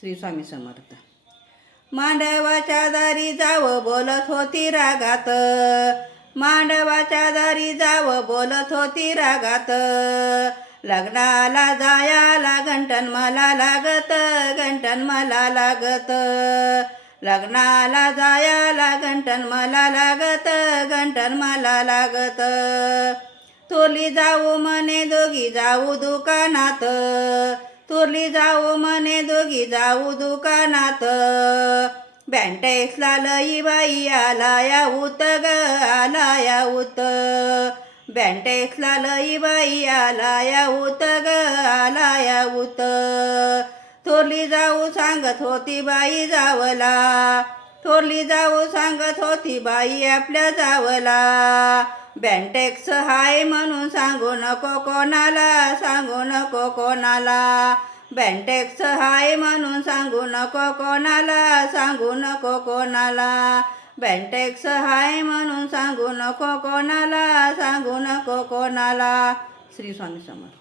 श्री स्वामी समर्थ. मांडवाच्या दारी जाव बोलत होती रागात, मांडवाच्या दारी जाव बोलत होती रागात. लग्नाला जायाला घंटन मला लागत, घंटन मला लागत. लग्नाला जायाला घंटन मला लागत, घंटन मला लागत. थोरली जाऊ म्हणे दोघी जाऊ दुकानात, थोरली जाऊ म्हणे दोघी जाऊ दुकानात. बँटेक्सला लई बाई आलाया उत ग, आलाया उत. बँटेक्सला लई बाई आलाया उत ग, आलाया उत. थोरली जाऊ सांगत होती बाई जावला, थोरली जाऊ सांगत होती बाई आपल्या जावला. बँटेक्स हाय म्हणून सांगू नको कोणाला, सांगू नको कोणाला. बँटेक्स हाय म्हणून सांगू नको कोणाला, सांगू नको कोणाला. बँटेक्स हाय म्हणून सांगू नको कोणाला, सांगू नको कोणाला. श्री स्वामी समर्थ.